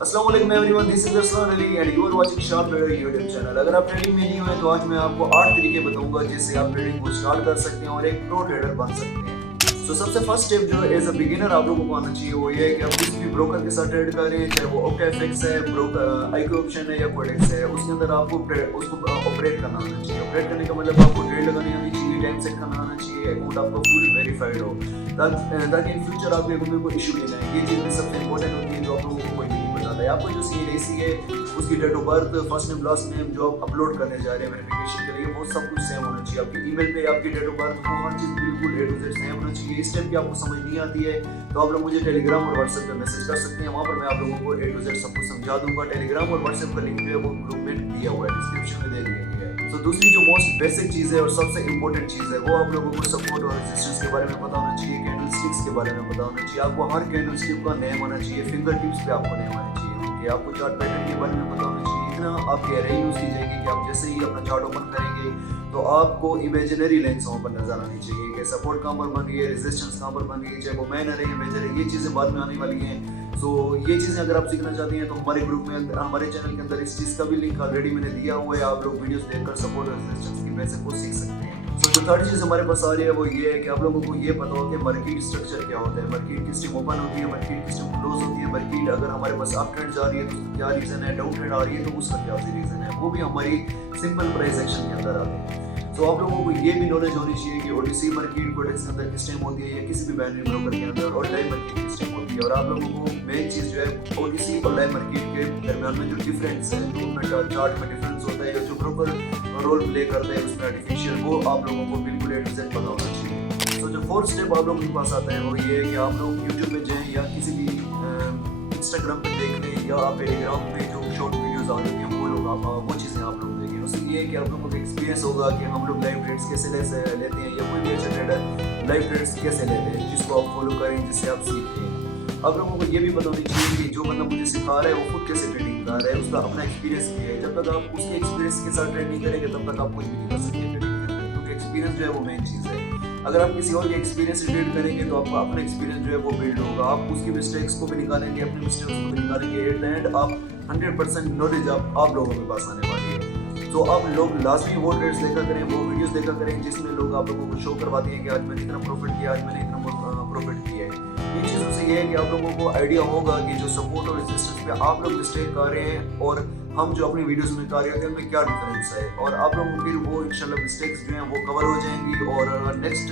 अस्सलाम वालेकुम everyone, this is Arsalan Ali and you are watching Sharp Trader YouTube channel. अगर आप ट्रेडिंग में न्यू हैं तो आज मैं आपको 8 तरीके बताऊंगा जिससे आप ट्रेडिंग को स्टार्ट कर सकते हैं और एक प्रो ट्रेडर बन सकते हैं। तो सबसे फर्स्ट स्टेप जो एज अ बिगिनर आप लोगों को आना चाहिए वो ये है कि आप किसी भी ब्रोकर के साथ ट्रेड कर रहे हैं, चाहे वो OptaFX है, ब्रोकर IQ ऑप्शन है या कोडेक्स है, उसके अंदर आपको उसको ऑपरेट करना आना चाहिए। ऑपरेट करने का मतलब आपको ट्रेड लगानी आनी चाहिए, टाइम सेट करना आना चाहिए, अकाउंट आपका फुल वेरीफाइड हो ताकि इन फ्यूचर आपके अकाउंट में कोई इशू नहीं आए। ये चीज़ में सबसे इंपॉर्टेंट होती है जो आप लोगों को कोई नहीं बताता है। आपको जो CAC है उसकी date of birth, first name, last name जो आप अपलोड करने जा रहे हैं वेरिफिकेशन के लिए वो सब कुछ सेम होना चाहिए। आपकी ईमेल पे आपकी डेट ऑफ बर्थ वो हर चीज़ बिल्कुल A to Z सेम होना चाहिए। इस स्टेप की आपको समझ नहीं आती है तो आप लोग मुझे टेलीग्राम और व्हाट्सएप पे मैसेज कर सकते हैं, वहाँ पर मैं आप लोगों को A to Z सब कुछ समझा दूंगा। टेलीग्राम और व्हाट्सएप का लिंक जो है वो ग्रुप में दिया हुआ है, डिस्क्रिप्शन में दे दिया गया है। तो दूसरी जो मोस्ट बेसिक चीज़ है और सबसे इंपॉर्टेंट चीज़ है वो आप लोगों को सपोर्ट और रेजिस्टेंस के बारे में पता होना चाहिए, कैंडल स्टिक्स के बारे में पता होना चाहिए। आपको हर कैंडल स्टिक का नेम आना चाहिए, फिंगर टिप्स पे आपको नेम आना चाहिए उनके, आपको चार्ट पैटर्न के बारे में पता होना चाहिए। इतना आपकी एरे यूज की जाएगी कि आप जैसे ही अपना चार्ट ओपन करेंगे तो आपको इमेजिनरी लाइंस वहाँ पर नजर आनी चाहिए कि सपोर्ट कहाँ पर बन रही है, रेजिस्टेंस कहाँ पर बन रही है, चाहे वो मैन है मेजर है, ये चीज़ें बाद में आने वाली हैं। तो ये चीज़ें अगर आप सीखना चाहते हैं तो हमारे ग्रुप में, हमारे चैनल के अंदर इस चीज़ का भी लिंक ऑलरेडी मैंने दिया हुआ है। आप लोग वीडियोस देखकर सपोर्ट और रेजिस्टेंस की बेसिक को सीख सकते हैं। तो जो थर्ड चीज़ हमारे पास आ रही है वो ये है कि आप लोगों को ये पता हो कि मार्केट स्ट्रक्चर क्या होता है, मार्केट किस टाइम ओपन होती है, मार्केट किस टाइम क्लोज होती है, मार्केट अगर हमारे पास अप ट्रेंड जा रही है तो उसका क्या रीज़न है, डाउन ट्रेंड आ रही है तो उसका क्या रीज़न है, वो भी हमारी सिंपल प्राइस एक्शन के अंदर आते हैं। तो आप लोगों को ये भी नॉलेज होनी चाहिए कि OTC मार्केट कोडेक्स के अंदर किस टाइम होती है या किसी भी बाइनरी ब्रोकर के अंदर, और लाइव मार्केट किस टाइम होती है। और आप लोगों को मेन चीज़ जो है OTC और लाइव मार्केट के दरमियान में जो डिफरेंस है, जो चार्ट में डिफरेंस होता है या जो ब्रोकर रोल प्ले करता है उसमें आर्टिफिशियल, वो आप लोगों को बिल्कुल A to Z पता होना चाहिए। तो जो फोर्थ स्टेप आप लोगों के पास आता है वो ये है कि आप लोग यूट्यूब में जाएँ या किसी भी इंस्टाग्राम पे देख लें या आप टेलीग्राम में जो शॉर्ट वीडियोज़ आ रही हैं वो चीज़ें आप लोग देखें। उससे ये है कि आप लोगों को एक्सपीरियंस होगा कि हम लोग लाइव ट्रेड्स कैसे लेते हैं या कोई भी अच्छा ट्रेडर लाइव ट्रेड्स कैसे लेते हैं, जिसको आप फॉलो करें, जिससे आप सीखते हैं। आप लोगों को ये भी पता होनी चाहिए कि जो बंदा मुझे सिखा रहा है वो खुद कैसे ट्रेडिंग कर रहा है, उसका अपना एक्सपीरियंस क्या है। जब तक आप उसके एक्सपीरियंस के साथ ट्रेड नहीं करेंगे तब तक आप कुछ भी नहीं कर सकते ट्रेडिंग के अंदर, क्योंकि एक्सपीरियंस जो है वो मेन चीज़ है। अगर आप किसी और के एक्सपीरियंस से ट्रेड करेंगे तो आपका अपना एक्सपीरियंस जो है वो बिल्ड होगा, आप उसकी मिस्टेक्स को भी निकालेंगे, अपनी मिस्टेक्स को भी निकालेंगे, एट द एंड आप 100% नॉलेज आप लोगों के पास आने वाली है। तो आप लोग लाजमी वो ट्रेड्स देखा करें, वो वीडियोस देखा करें जिसमें लोग आप लोगों को शो करवाते हैं कि आज मैंने इतना प्रॉफिट किया, आज मैंने इतना प्रॉफिट किया है। इन चीज़ों से ये है कि आप लोगों को आइडिया होगा कि जो सपोर्ट और रेजिस्टेंस पे आप लोग मिस्टेक कर रहे हैं और हम जो अपनी वीडियोस में कर रहे हैं उनमें क्या डिफरेंस है, और आप लोगों को फिर वो इंशाल्लाह मिस्टेक्स जो हैं वो कवर हो जाएंगी। और नेक्स्ट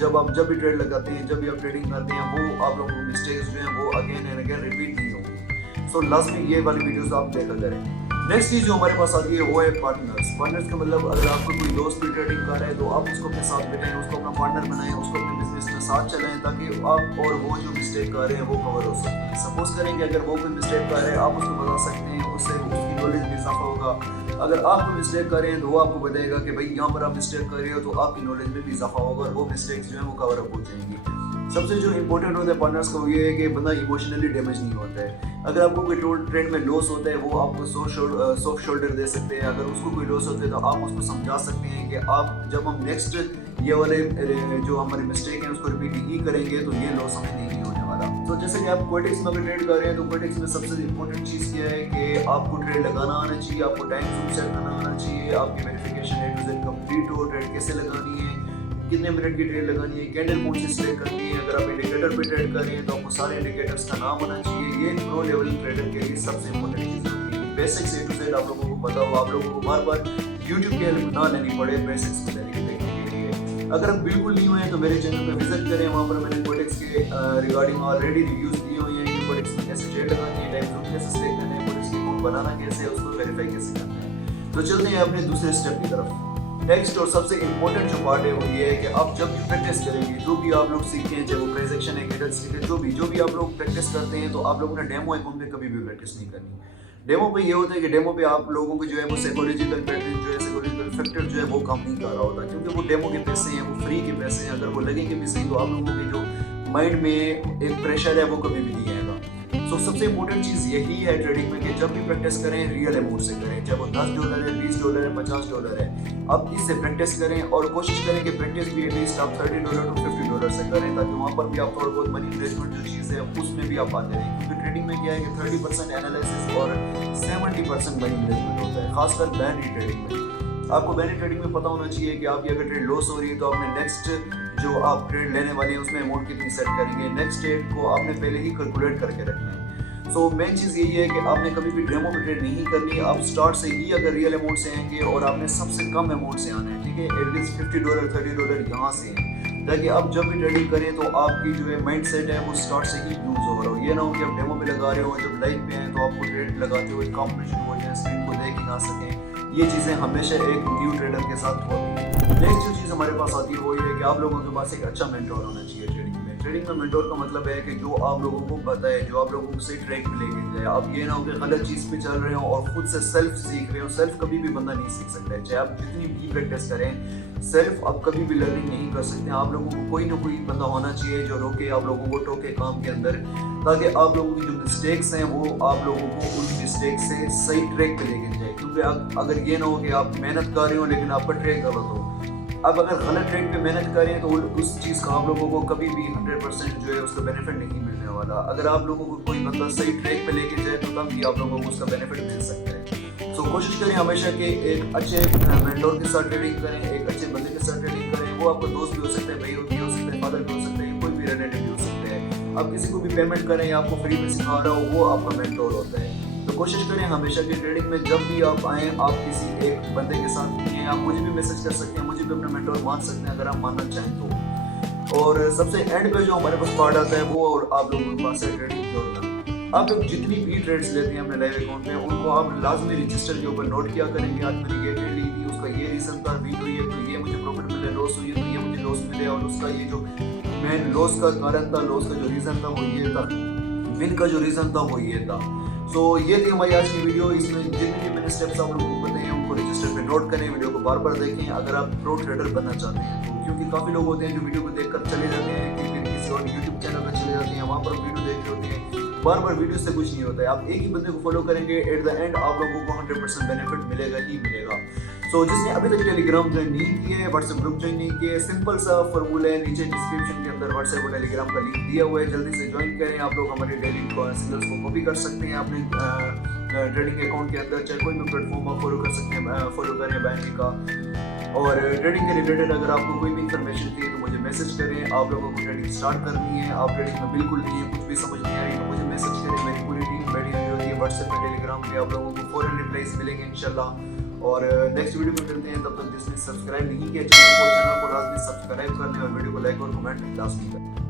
जब भी ट्रेड लगाते हैं, जब भी आप ट्रेडिंग करते हैं, वो आप लोगों को मिस्टेक्स जो हैं वो अगेन एंड अगेन रिपीट नहीं होंगी। सो लाजमी ये वाली वीडियोस आप देखा करें। नेक्स्ट चीज़ जो हमारे पास आती है वो है पार्टनर्स। पार्टनर्स का मतलब अगर आपको कोई दोस्त भी ट्रेडिंग कर रहा है तो आप उसको अपने साथ बिठाएं, उसको अपना पार्टनर बनाएं, उसको अपने बिजनेस में साथ चलाएं ताकि आप और वो जो मिस्टेक कर रहे हैं वो कवर हो सके। सपोज करें कि अगर वो कोई मिस्टेक कर रहे हैं आप उसको बता सकते हैं, उससे उसकी नॉलेज में इजाफा होगा। अगर आप कोई मिस्टेक कर रहे हैं तो वो आपको बताएगा कि भाई यहाँ पर आप मिस्टेक कर रहे हो, तो आपकी नॉलेज में भी इजाफा होगा और वो मिस्टेक्स जो है वो कवर अप हो जाएंगी। सबसे जो इंपॉर्टेंट होता है पार्टनर्स का वो ये है कि बंदा इमोशनली डैमेज नहीं होता है। अगर आपको कोई ट्रेड में लॉस होता है वो आपको सॉफ्ट शोल्डर दे सकते हैं। अगर उसको कोई लॉस होता है तो आप उसको समझा सकते हैं कि आप जब हम नेक्स्ट ये वाले जो हमारे मिस्टेक हैं उसको रिपीट नहीं करेंगे तो ये लॉस हमें नहीं होने वाला। तो जैसे कि आप कोटेक्स में अगर ट्रेड कर रहे हैं तो कोटेक्स में सबसे इंपॉर्टेंट चीज़ क्या है कि आपको ट्रेड लगाना आना चाहिए, आपको टाइम जोन सेट करना आना चाहिए, आपकी verification A to Z complete हो, ट्रेड कैसे लगानी है, कितने मिनट की ट्रेड लगानी है, कैंडल कौन सी सिलेक्ट करनी है। अगर आप इंडिकेटर पे ट्रेड कर रहे हैं तो आपको सारे इंडिकेटर्स का नाम होना चाहिए। ये प्रो लेवल ट्रेडर के लिए सबसे इंपॉर्टेंट चीज़ होती है। बेसिक्स A to Z आप लोगों को पता हो, आप लोगों को बार बार यूट्यूब की हेल्प ना लेनी पड़े बेसिक्स को देखने के लिए। अगर आप बिल्कुल नहीं हुए हैं तो मेरे चैनल पे विजिट करें, वहाँ पर मैंने कोडेक्स के रिगार्डिंग ऑलरेडी रिव्यूज़ दिए हुए हैं कि कोडेक्स में कैसे ट्रेड लगानी है, टाइम जोन कैसे सिलेक्ट करना है, कोडेक्स की अकाउंट बनाना कैसे है, उसको वेरीफाई कैसे करना है। तो चलते हैं अपने दूसरे स्टेप की तरफ। नेक्स्ट और सबसे इंपॉर्टेंट जो पार्ट है वो ये है कि आप जब भी प्रैक्टिस करेंगे, जो भी आप लोग सीखते हैं, चाहे वो प्राइस एक्शन है, कैंडल स्टिक है, जो भी आप लोग प्रैक्टिस करते हैं, तो आप लोगों ने डेमो अकाउंट पे कभी भी प्रैक्टिस नहीं करनी। डेमो पे ये होता है कि डेमो पे आप लोगों को जो है वो साइकोलॉजिकल पैटर्न जो है, साइकोलॉजिकल फैक्टर जो है वो काम नहीं कर रहा होता, क्योंकि वो डेमो के पैसे हैं, वो फ्री के पैसे हैं। अगर वो लगेंगे भी सही तो आप लोगों के जो माइंड में एक प्रेशर है वो कभी भी नहीं आएगा। सो सबसे इंपॉर्टेंट चीज़ यही है ट्रेडिंग में कि जब भी प्रैक्टिस करें रियल अमाउंट से करें, चाहे वो $10 है, $20 है, $50 है। अब इससे प्रैक्टिस करें और कोशिश करें कि प्रैक्टिस भी एटलीस्ट आप $30 to $50 से करें, ताकि वहाँ पर भी आप थोड़ा बहुत मनी मैनेजमेंट जो चीज़ है उसमें भी आप आते रहें। क्योंकि ट्रेडिंग में क्या है कि 30% एनालिसिस और 70% मनी मैनेजमेंट होता है, खासकर बैनरी ट्रेडिंग में। आपको बैनरी ट्रेडिंग में पता होना चाहिए कि आपकी अगर ट्रेड लॉस हो रही है तो आपने नेक्स्ट जो आप ट्रेड लेने वाले हैं उसमें अमाउंट कितनी सेट करेंगे, नेक्स्ट ट्रेड को आपने पहले ही कैलकुलेट करके रखना है। सो मेन चीज़ यही है कि आपने कभी भी डेमो में ट्रेड नहीं करनी। आप स्टार्ट से ही अगर रियल अमाउंट से आएंगे और आपने सबसे कम अमाउंट से आना है, ठीक है, एटलीस्ट $50 $30 यहाँ से है, ताकि आप जब भी ट्रेडिंग करें तो आपकी जो है माइंड सेट है वो स्टार्ट से ही यूज हो रहा हो। ये ना हो कि आप डेमो पे लगा रहे हो, जब लाइव पे आए तो आपको ट्रेड लगाते हुए काम में शुरू हो जाए, स्क्रीन को देख ही ना सकें। ये चीज़ें हमेशा एक न्यू ट्रेडर के साथ होती है। नेक्स्ट जो चीज़ हमारे पास आती है वो ये है कि आप लोगों के पास एक अच्छा मेंटोर होना चाहिए ट्रेडिंग में। ट्रेडिंग में मेंटोर का मतलब है कि जो आप लोगों को बताए, जो आप लोगों को सही ट्रैक पे लेके जाए। आप ये ना हो कि गलत चीज़ पे चल रहे हो और खुद से सेल्फ सीख रहे हो। सेल्फ कभी भी बंदा नहीं सीख सकता है, चाहे आप जितनी भी प्रैक्टिस करें, सेल्फ आप कभी भी लर्निंग नहीं कर सकते। आप लोगों को कोई ना कोई बंदा होना चाहिए जो रोके आप लोगों को, टोके काम के अंदर, ताकि आप लोगों की जो मिस्टेक्स हैं वो आप लोगों को उन मिस्टेक से सही ट्रैक पे लेके जाए। क्योंकि अगर ये ना हो कि आप मेहनत कर रहे हो लेकिन आपका ट्रैक गलत हो, अब अगर गलत ट्रैक पे मेहनत करें तो उस चीज़ का आप लोगों को कभी भी 100% जो है उसका बेनिफिट नहीं मिलने वाला। अगर आप लोगों को कोई बंदा सही ट्रैक पे लेके जाए तो तब भी आप लोगों को उसका बेनिफिट मिल सकता है। सो कोशिश करें हमेशा कि एक अच्छे मेंटोर के साथ ट्रेडिंग करें, एक अच्छे बंदे के साथ ट्रेडिंग करें। वो आपका दोस्त भी हो सकता है, भाई भी हो सकता है, फादर भी हो सकता है, कोई भी रिलेटिव भी हो सकता है। आप किसी को भी पेमेंट करें या आपको फ्री में सिखा रहा हो, वो आपका मेंटोर होता है। तो कोशिश करें हमेशा कि ट्रेडिंग में जब भी आप आएँ आप किसी एक बंदे के साथ हैं। आप मुझे भी मैसेज कर सकते हैं, मुझे भी अपना मेंटोर मान सकते हैं अगर आप मानना चाहें तो। और सबसे एंड पे जो हमारे पास पार्ट आता है वो और आप लोगों के पास है ट्रेडिंग जोड़ना। आप लोग जितनी भी ट्रेड्स लेते हैं अपने लाइव अकाउंट में, उनको आप लाजमी रजिस्टर के ऊपर नोट किया करेंगे। आज मैंने ये ट्रेड ली थी, उसका ये रीज़न था, वीक हुई है तो ये मुझे प्रॉफिट मिले, लॉस हुई है तो ये मुझे लॉस मिले, और उसका ये जो मेन लॉस का कारण था, लॉस का जो रीज़न था वो ये था, विन का जो रीज़न था वो ये था। सो ये थी हमारी आज की वीडियो। इसमें जितने भी मैंने स्टेप्स आप लोगों को बताए हैं उनको रजिस्टर पे नोट करें, वीडियो को बार बार देखें अगर आप प्रो ट्रेडर बनना चाहते हैं तो। क्योंकि काफ़ी लोग होते हैं जो वीडियो को देखकर चले जाते हैं, फिर किसी और यूट्यूब चैनल पर चले जाते हैं, वहाँ पर वीडियो देख रहे होते हैं, बार बार वीडियो से कुछ नहीं होता है। आप एक ही बंदे को फॉलो करेंगे, एट द एंड आप लोगों को 100% बेनिफिट मिलेगा ही मिलेगा। सो जिसने अभी तक टेलीग्राम ज्वाइन नहीं किया है, व्हाट्सएप ग्रुप ज्वाइन नहीं किया है, सिंपल सा फॉर्मूला है, नीचे डिस्क्रिप्शन के अंदर व्हाट्सएप और टेलीग्राम का लिंक दिया हुआ है, जल्दी से ज्वाइन करें। आप लोग हमारे डेली सिग्नल्स को कॉपी कर सकते हैं अपने ट्रेडिंग अकाउंट के अंदर, चाहे कोई भी प्लेटफॉर्म आप फॉलो कर सकते हैं, फॉलो करें बैंक का। और ट्रेडिंग के रिलेटेड अगर आपको कोई भी इन्फॉर्मेशन चाहिए तो मुझे मैसेज करें। आप लोगों को ट्रेडिंग स्टार्ट करनी है, आप ट्रेडिंग में बिल्कुल नहीं है, कुछ भी समझ नहीं आ रही तो मुझे मैसेज करें। मेरी पूरी टीम बैठी हुई होती है व्हाट्सएप पे, टेलीग्राम पे, आप लोगों को फॉरन रिप्लाईज मिलेंगे इंशाल्लाह। और नेक्स्ट वीडियो में मिलते हैं, तब तक जिसने सब्सक्राइब नहीं किया चैनल को लाजमी सब्सक्राइब कर लें और वीडियो को लाइक और कमेंट लाजमी करें।